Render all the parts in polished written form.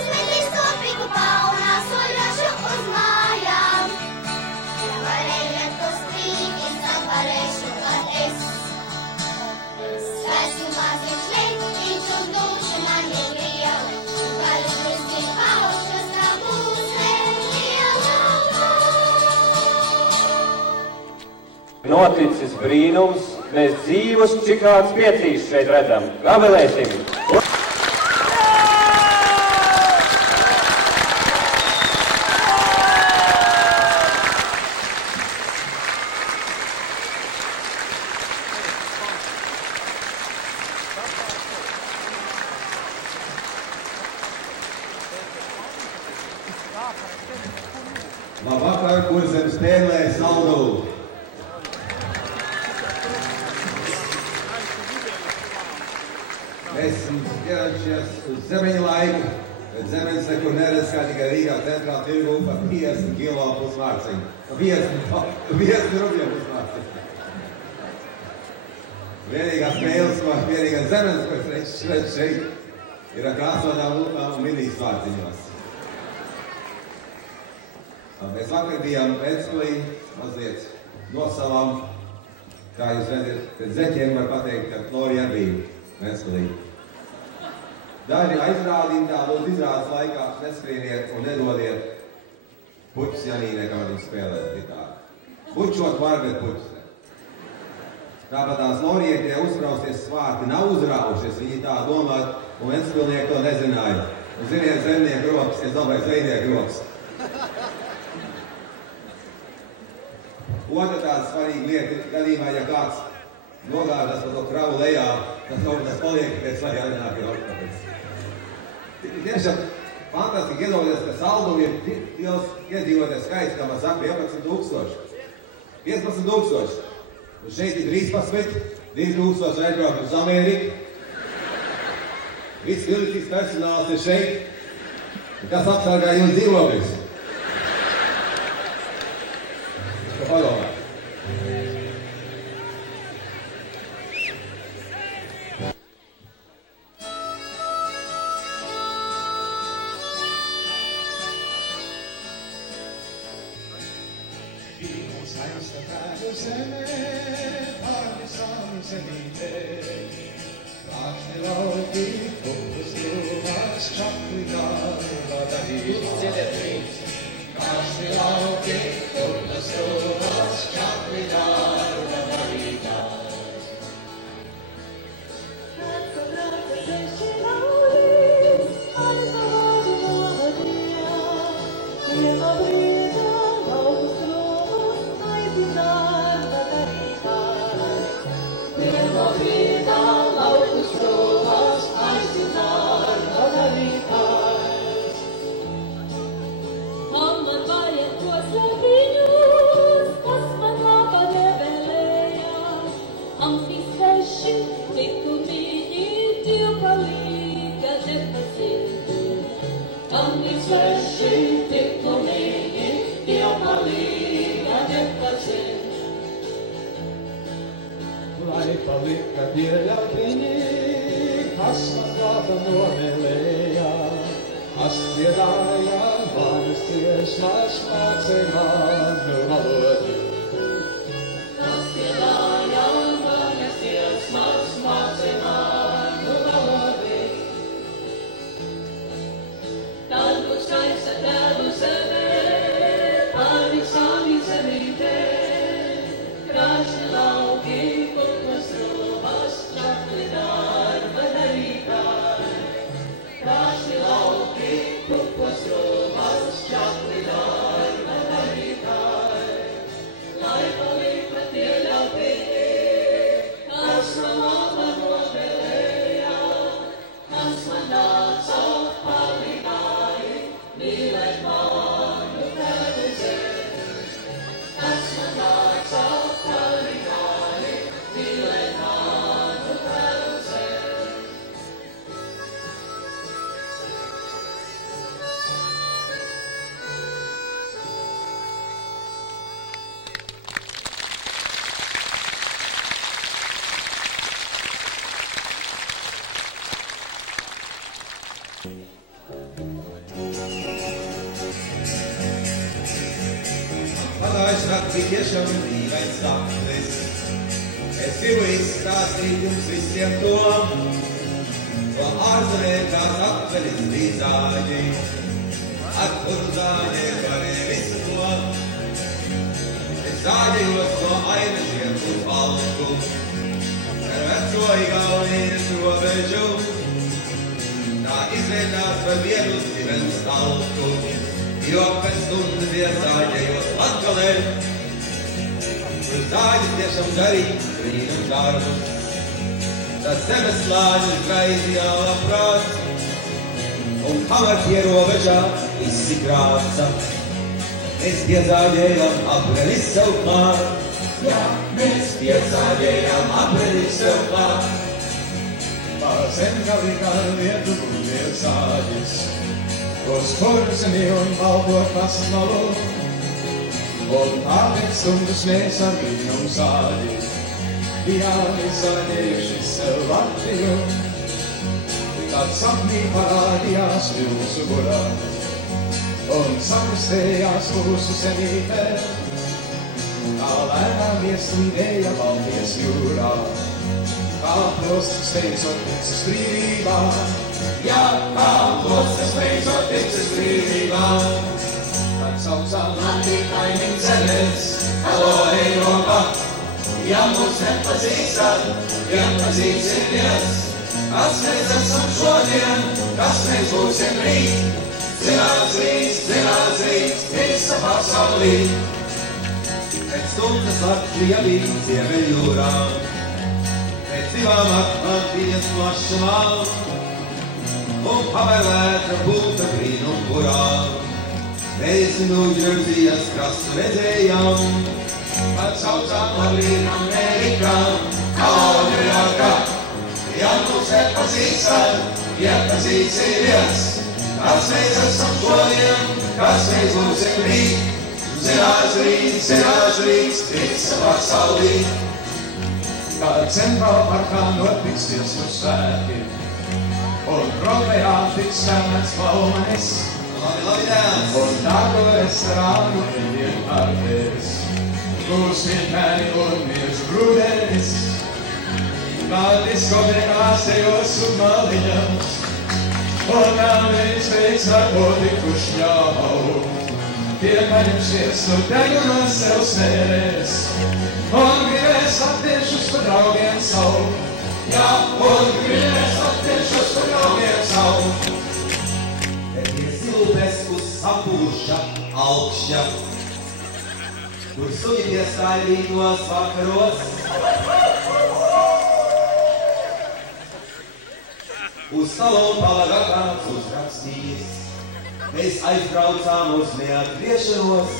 uzmetīs kopīgu paunā soļošu uz mājām. Ja varējiet uz brīvis, tad varēšu kad es. Es esmu maziņš letiņš un duša man ir liela. Vaļu drusciņ paušas, tā būs liela. Noticis brīnums, mēs dzīvus čikāds piecīs šeit redzam. Gabelēsim! Labvakar, Kurzem spēlē Saldu. Esmu ieradušies uz zemeņa laiku, bet zemeņas nekur neredz kā tikai Rīgā centrā tirgu par 50 kilo pusmārciņu. 50 rubļu pusmārciņu. Vienīgā spēles, vienīgā zemeņas, ko es redzu šeit, ir ar krāsotām lūkām un minīs vārciņos. Mēs vakar bijām Ventspilī, mazliet nosalām. Kā jūs redzat, pēc zeķiem var pateikt, ka Lorija bija Ventspilī. Daļi aizrādījumi tā, lūdzu izrādes laikā neskrieniet un nedodiet puķus Janīnē, kā viņam spēlēt gitāru. Pučot var, bet puķus ne. Tāpat tās Lorietē uzbrausties svārti nav uzraušies, viņi tā domā, un Ventspilnieki to nezināja. Un ziniet, zemnieku rokas, es domāju, zvejnieku rokas. Otra tāda svarīga lieta, gadījumā, ja kāds nogāžas par to kravu lejā, tas paliek, pēc lejā nenāk jau tāpēc. Tiešām fantastiski iedomāties, ka Saldum ir liels iedzīvoties skaits, kā man saka, 11,000. 15,000. Un šeit ir 13, 2,000 aizbraukt uz Ameriku. Viss militīs personāls ir šeit. Kas apsargā jūs dzīvokļus? Padomā. saka, cik tiešām ir dīvains sapnis. Es gribu izstāstīt jums visiem to, ko ārzemē kāds atveris bija zāģi, ar kuru zāģiem varēja visu to. Es zāģējos no ainažiem uz balku, ar veco Igaunijas robežu. Tā izvietās par vienu ģimenes talku, jo pēc stundas iesāģējos atgalē. Tur zāģis tiešām darīt brīnum darbus, tad zemes slāņus gaidījā labprāt, un kamēr pie robežā izsikrāca, mēs piezāģējām aprenis sev klāt. Jā, mēs piezāģējām aprenis sev klāt. Zemgalīgā vietu guļies zāģis, uz kurzemi un baltot pasmalu, un pārēc stundas mēs ar viņam zāģi, bijām izzāģējuši sev Latviju. Tad sapnī parādījās pilsu burā, un sakristējās mūsu senītē, kā lēnām iesmīdēja Baltijas jūrā. Kā klostes beidzot ticis brīvībā, jā, kā klostes beidzot ticis brīvībā. Tad saucām Latviju kaimiņu zemes, halo Eiropa, ja mūs nepazīstam, iepazīsimies, kas mēs esam šodien, kas mēs būsim rīt, zināts rīts, visa pasaulī. Pēc stundas Latvija bija Ziemeļjūrā, pēc divām Atlantijas plašumā, un pavēlēta būta brīnumburā. Mēs Ņūdžerzijas krastu redzējām, kad saucām Latviju Amerikā, halo Ņujorkā, ja mūs nepazīstam, iepazīsimies, kas mēs esam šodien, kas mēs būsim rīt, zināts rīts, visa pasaulī. Kad Centrāla parkā notiks Tieslu svētki, un Broadwayā tiks spēlēts klaumanis, un dārgo restorānu eļļiem pārties, būs vienmēri un miežu grūdenis, kad diskotēkās ejos un maliņams, un kāds veids narkotiku šļauj. Piepaņemšies tu degunos sev smērēs, un gribēs attiešus par draugiem savu. Jā, un gribēs attiešus par draugiem savu. bet ir silpes uz sapūša augšņa, kur suņi piestāja rītos vakaros. Uz salonu palagā kāds uzrakstījis, mēs aizbraucām uz neatgriešanos.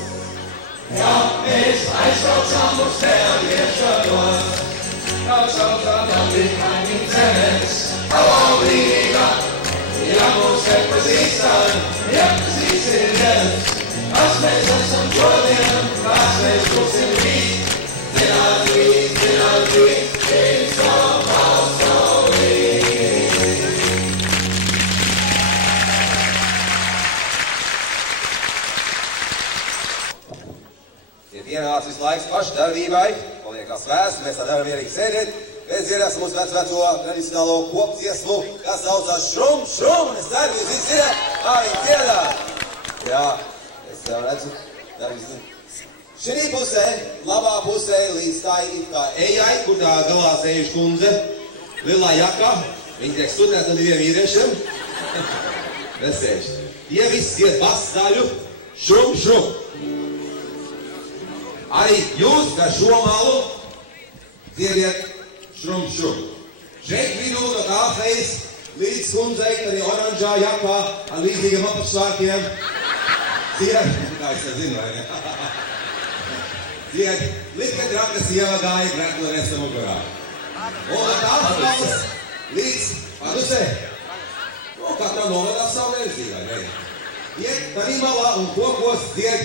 Jā, mēs aizbraucām uz neatgriešanos. Kā saucām Latviju kaimiņu zemes, halo Rīga. Ja mūs nepazīstam, iepazīsimies, kas mēs esam šodien, kas mēs būsim rīt. Zināts rīt, visa pasaulī. Ir ienācis laiks pašdarbībai, paliekās vēsts, mēs varam mierīgi sēdēt. Mēs dziedāsim mūsu veco tradicionālo kopdziesmu, kas saucās Šrum, šrum, un es ceru, jūs visi zināt, kā viņi dziedā. Jā, es jau redzu, darbi. Šī pusē, labā pusē, līdz tā it kā ejai, kur tā galā sējuši kundze, lilā jakā, viņi tiek studēt no diviem vīriešiem. Nesēž. Tie visi dzied bass daļu, šrum, šrum. Arī jūs, kā šo malu, dziediet šrum, šrum. Šeit vidū no tās ejas līdz kundzei, kad ir oranžā jakā ar līdzīgiem apakšsvārkiem. Dzied, kā es zinu, vai ne? Dzied, līdz, kad raka sieva gāja grekla nesam ukurā. Un no tās malas līdz padusē. Nu, katrā novedās savu versiju, vai ne? Iet tādā malā un kokos dzied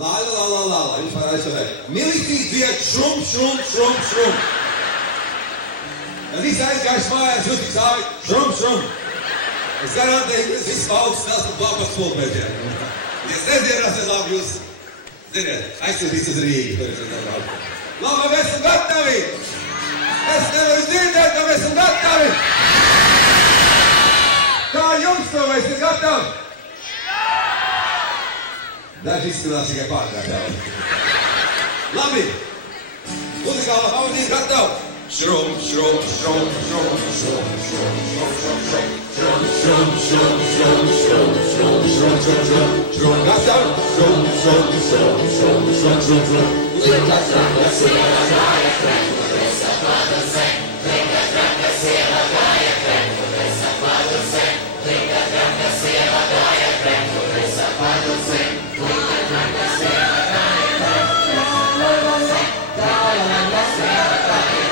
la, la, la, la, la. Viņš varētu šodien. Militīgi dzied šrum, šrum, šrum, šrum. Kad visi aizgājuši mājās, jūs tik sāvi šrum, šrum. Es garantēju, ka es visu paaugstinās un plāpaks pulpēģiem. Ja es nezierās, es labi jūs Ziniet, aizsūtīs uz Rīgu. Labi, mēs esam gatavi! Es nevaru dzirdēt, ka mēs esam gatavi! Kā jums to mēs esam gatavi? Daži izskatās tikai pārgātāvi. Labi! Muzikālā pavadīja gatavi! Šrum, šrum, šrum, šrum, šrum, šrum, šrum, šrum, šrum. Šrum, šrum, šrum, šrum, šrum, šrum, šrum, šrum, šrum, šrum. Gatavi? Šrum, šrum, šrum, šrum, šrum, šrum, šrum. Likas raka sieva gāja krenku, visa kladuse. Likas raka sieva gāja krenku, visa kladuse. Likas raka sieva gāja krenku, visa kladuse. Likas raka sieva gāja krenku, visa kladuse.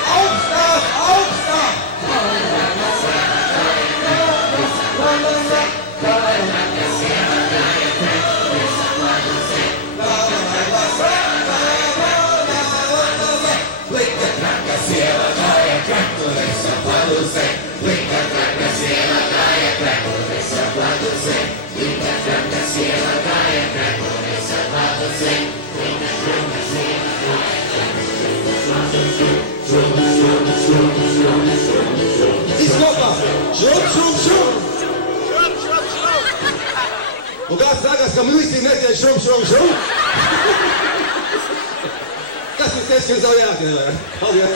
Augstāk, augstāk! Un kāds sākās, ka visi netiek šum, šum, šum? Kas jums teiks, ka jums jau jāatņēmē? Paldies!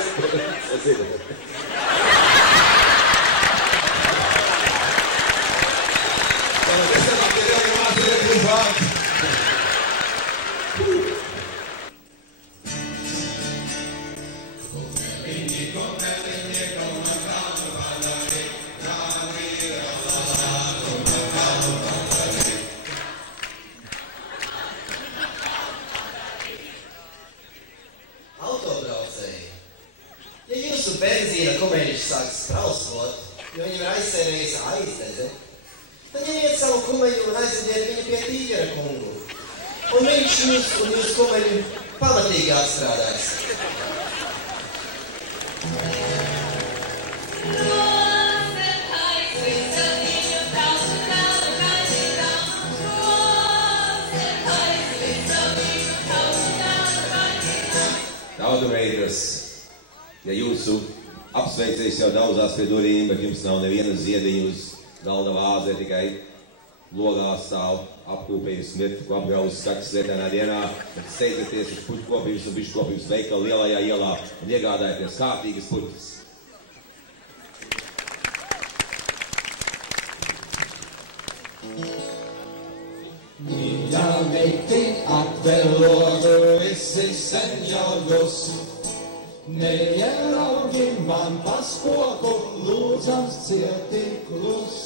Autobraucēji, ja jūsu benzīna kumeļš sāk spraustot, jo viņam ir aizsērējis aizdedze, tad ņemiet savu kumeļu un aizvediet viņu pie tīģera kungu. Un viņš jūs un jūs kumeļu pamatīgi apstrādās. Tautaveidas, ja jūsu apsveicējs jau daudzās pie durīm, bet jums nav neviena ziediņa uz galda vāze, tikai logā stāv apkūpējums mirti, ko apgrauzes skaķis lietainā dienā, bet steidzieties uz puķkopības un biškopības veikalu lielajā ielā un iegādājieties kārtīgas puķis. Mīļā meiti atver logu, visi sen jau gusi. Neieraugi man paskoku, lūdzams cieti klus.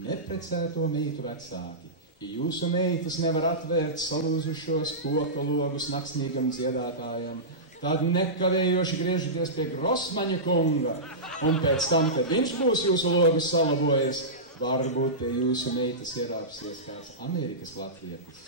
Neprecēto meitu vecāki, ja jūsu meitas nevar atvērt salūzušos koka logus naksnīgam dziedātājam, tad nekavējoši griežaties pie Grosmaņa kunga, un pēc tam, kad viņš būs jūsu logus salabojis, varbūt pie jūsu meitas ierāpsies kāds Amerikas latvietis.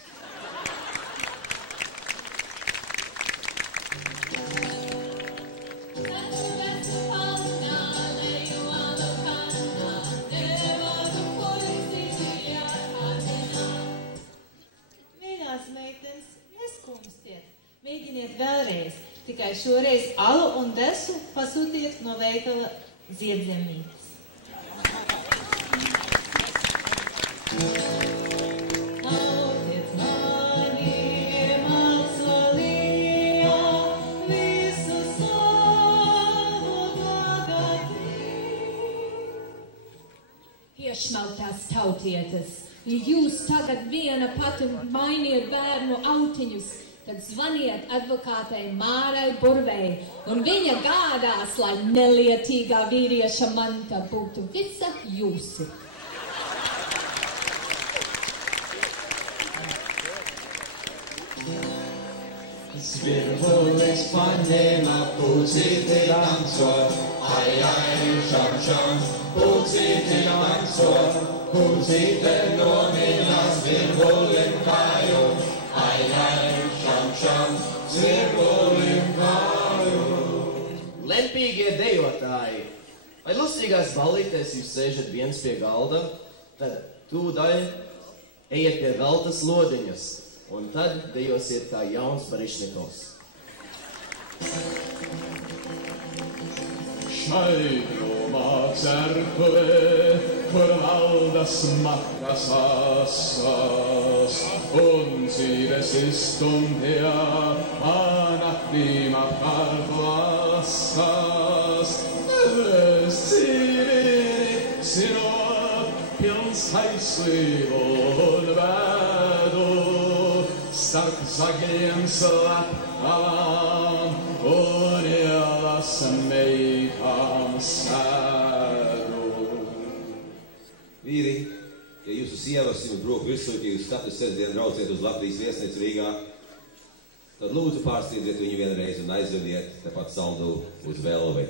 Mīļās meitenes, neskumstiet, mēģiniet vēlreiz, tikai šoreiz alu un desu pasūtiet no veikala Ziedzemītes. Iešnautās tautietes, ja jūs tagad viena pati mainiet bērnu autiņus, tad zvaniet advokātei Mārai Burvei, un viņa gādās, lai nelietīgā vīrieša manta būtu visa jūsu. Svirvulis paņēma pucīti dancot, ai, ai, šam, šam, pucīti dancot, pucīte nominās svirvulim kāju, ai, ai, šam, šam, svirvulim kāju. Lempīgie dejotāji, vai lusīgās ballītēs jūs sēžat viens pie galda, tad tūdaļ ejiet pie veltas lodiņas. Un tad dejosiet kā jauns Barišnikovs. Šaidrumā certuvē, kur valda smakas asas, un dzīves izstumdījā naktīm apkārt lasas. Es dzīvi sinot pilns aizslību un vēdu, starp zagļiem slepkavām un ielas meitām sēdu. Vīri, ja jūsu sievas jums brūk visur, ja jūs katru sestdienu brauciet uz Latvijas viesnīcu Rīgā, tad lūdzu pārstīdziet viņu vienreiz un aizvediet tepat saldu uz Velvi.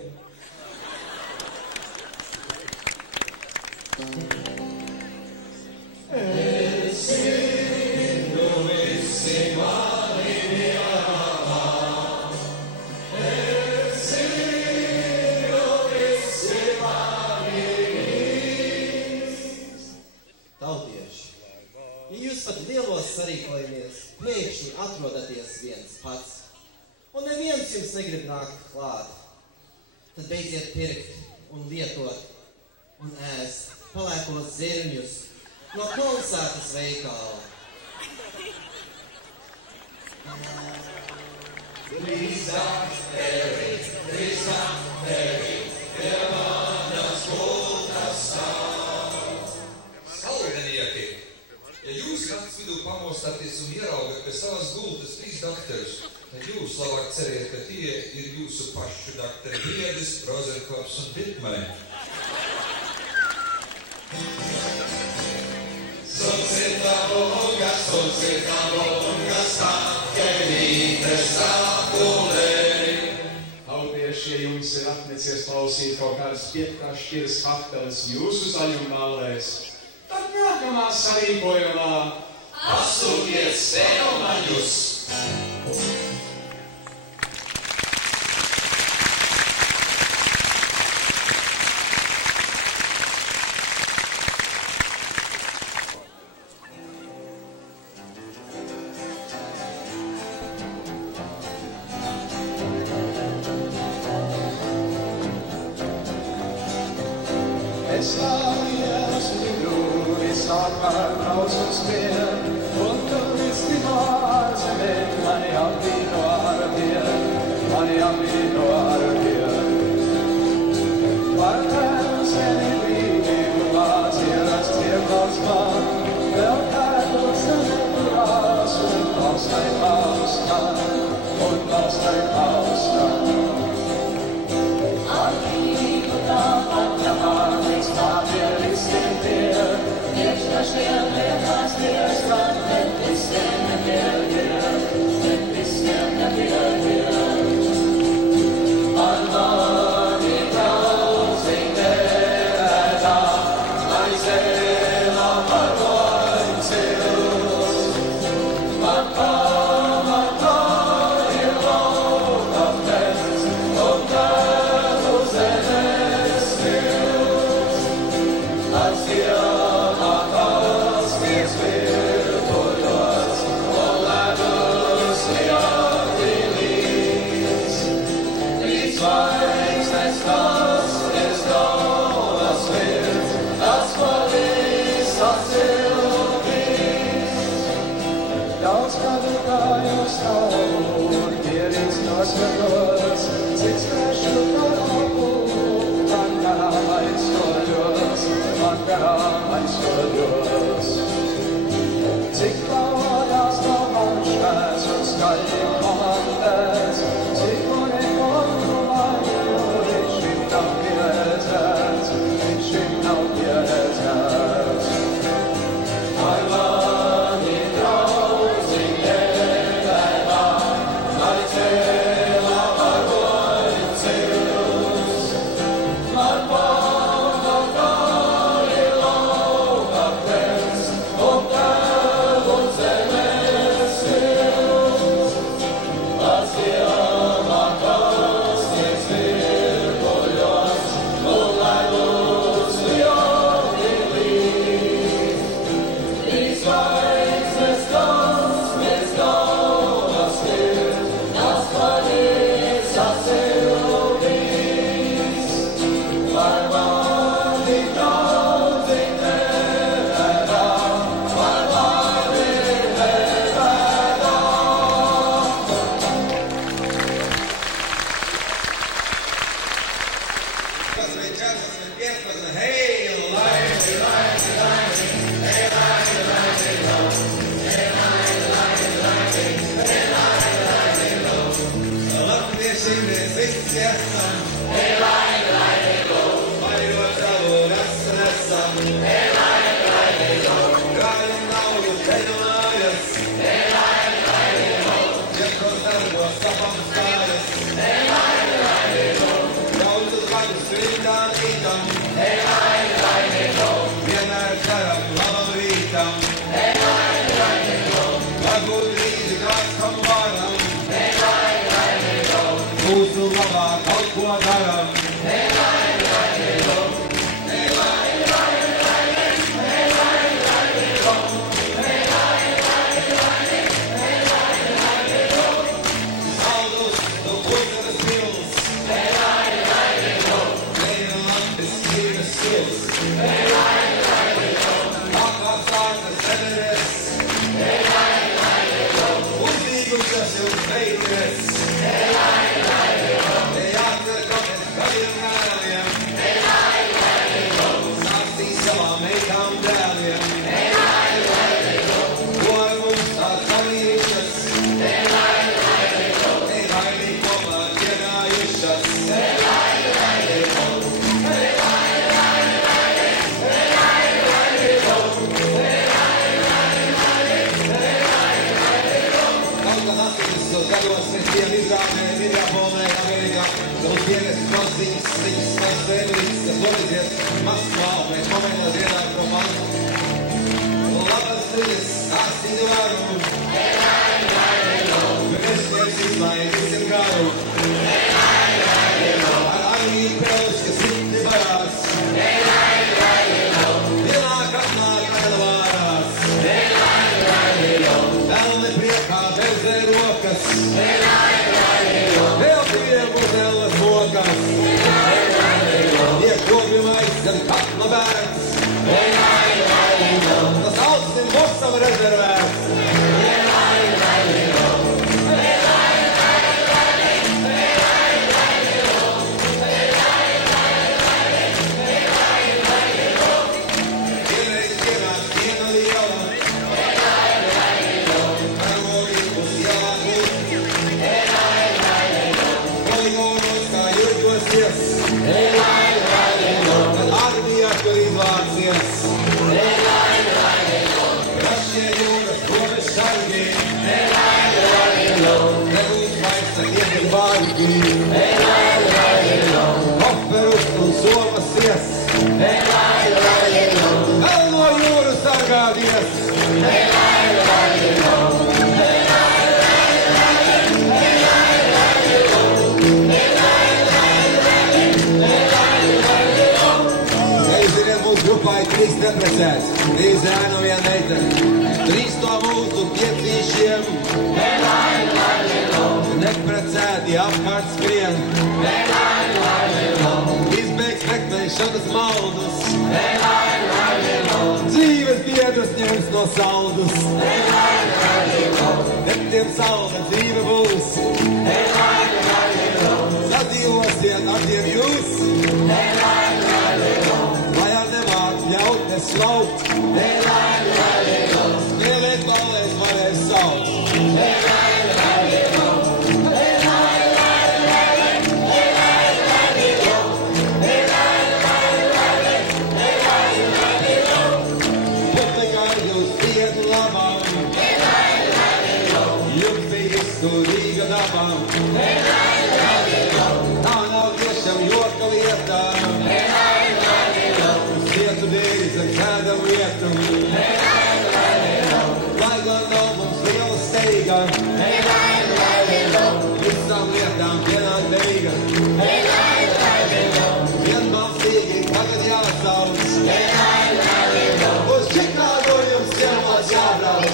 Sarīkojamies, pēkšņi atrodaties viens pats, un neviens jums negrib nākt klāt. Tad beidziet pirkt un lietot un ēst palēkos zirņus no pilsētas veikala. Drīzāk tevi, pie manas gultas stāv. Saldenieki! Ja jūs nakts vidū pamostaties un ieraugat pie savas gultas 3 dakterus, tad jūs labāk ceriet, ka tie ir jūsu pašu dakteri Briedis, Rozenkops un Bitmane. Sulcita bungas, takelīte sākulēni. Tautieši, ja jums ir atnecies klausīt kaut kādas 5. šķiras hakteles jūsu zaļumālēs, tad nākamā sarīkojumā Pasūtiet spēlmaņus! Es lājās vidū visapkārt brauc un skrien, un tur visti no ārzemēm mani apvīno ar vien. Par tēvu svenību mācījās ciekals man, vēl tēvos neturās un balstai paustan. Ar vīgu tāpat jāmānīgs pārie visiem tie, iekšķašiem liekās tiesam, bet visiem nepiedien. Ar mani draudzīm tērētā, aizēlā par loņcils. Man ir lauka pēc, un tēvu zemes stils. Ar ziemākās piesvirtuļos, un ledus lielīlīs. Līdz zvaigznes tas es galvas virs, tas palīs atsilpīs. Daudz kādu kāju stāvu, pierīts noskatos, cik strešu kādu, man garām aizskoļos. Cik klaudās no manškas un skaļi komandēs, cik mani kontu maiņu, viņš šim nav pieredzēts. Ar mani draudzīm ievēlā, aizēlā par loņcils. Man palma ir lauka ģemenes, uzdīgušas jums meitenes, jāatcer kāpēc kādiem mēliem, sāstīs savām meitām dēliem, ko ar mums tās darījušas, laimīgi kopā dziedājušas. Gados mēs bijām izrādē, Midrapolnē, Amerikā, mums pienesis maziņas, viņas vairs vēlīgas, kas lodīties Maskvā, un mēs momentā dziedājam to mazu. Labas ziņas, stāstītu varu, mēs ņemsim, lai visiem garu. Ar aimīgi pelis, kas rīti barās, vienāk atnāk vēlvārās. Elne priekā bezē rokas, vēl diviem uz elles mokas. Iekopjumais zem katla bērns, tas augsim boksam rezervēts. Vienreiz ienāc diena liela, armijā, kur izvācies. Rašie jūras, robežs sargi. Nebūs vairs iedien vārgi. Operus un somas ies. Vēl no jūras sargādies. Mūsu grupā ir 3 neprecēts, 3 zēnu un 1 meitene. 3 no mūsu 5 neprecēti apkārt skrien. Izbēgs meklēšanas maldus, dzīves biedrus ņems no saldus. Neptiem salda dzīve būs, sadzīvosiet ar tiem jūs. Ļaut neslaukt, spēlēt balēs varēs saukt. Publikā jūs bijat labām, jums bija izturīga dabām. Tā nav tiešām joka lietām. Vietu dēļ zem kādam vietu. Lai gan nav mums liela steiga, visām lietām pienāk beiga. Vienbalsīgi tagad jāsauc, uz Čikāgu jums ciemos jābrauc.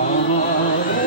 Amare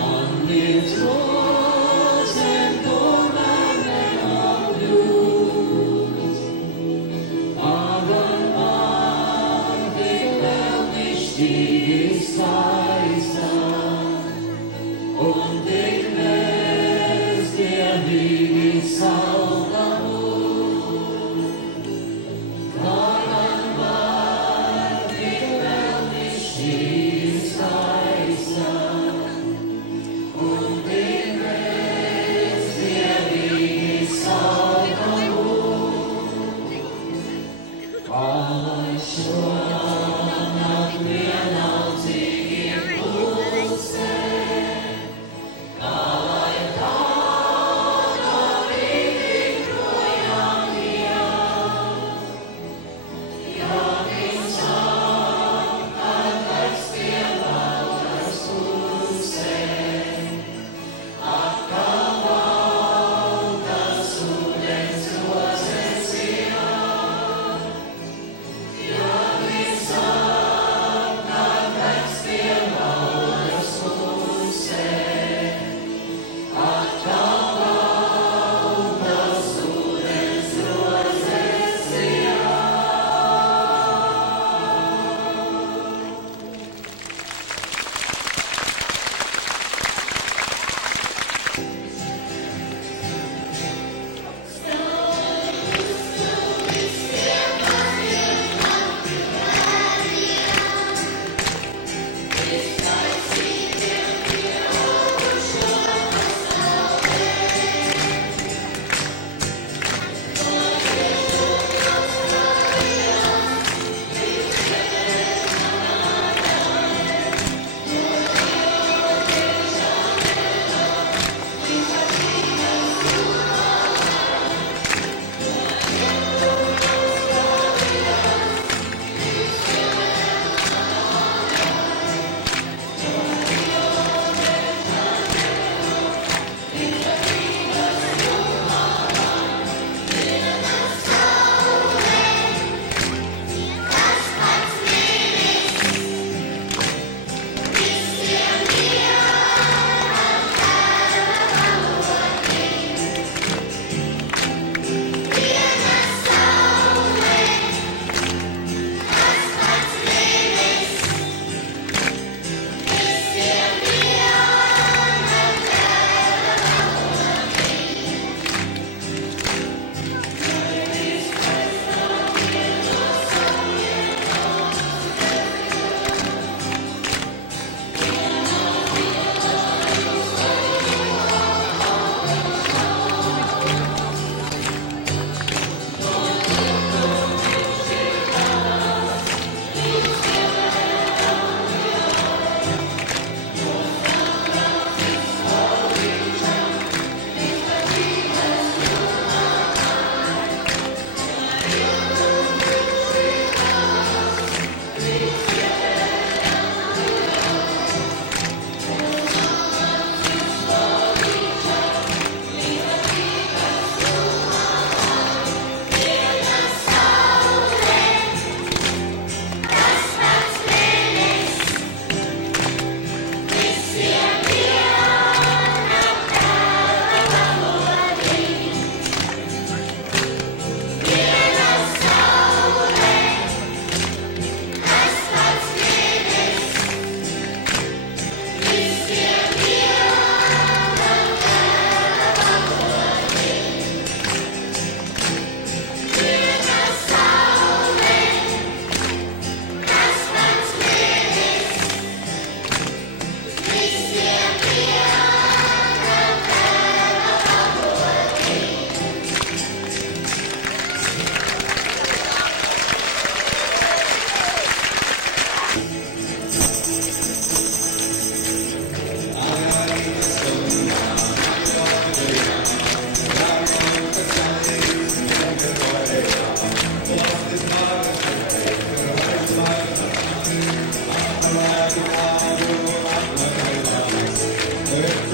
On the thrones and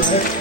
Yeah.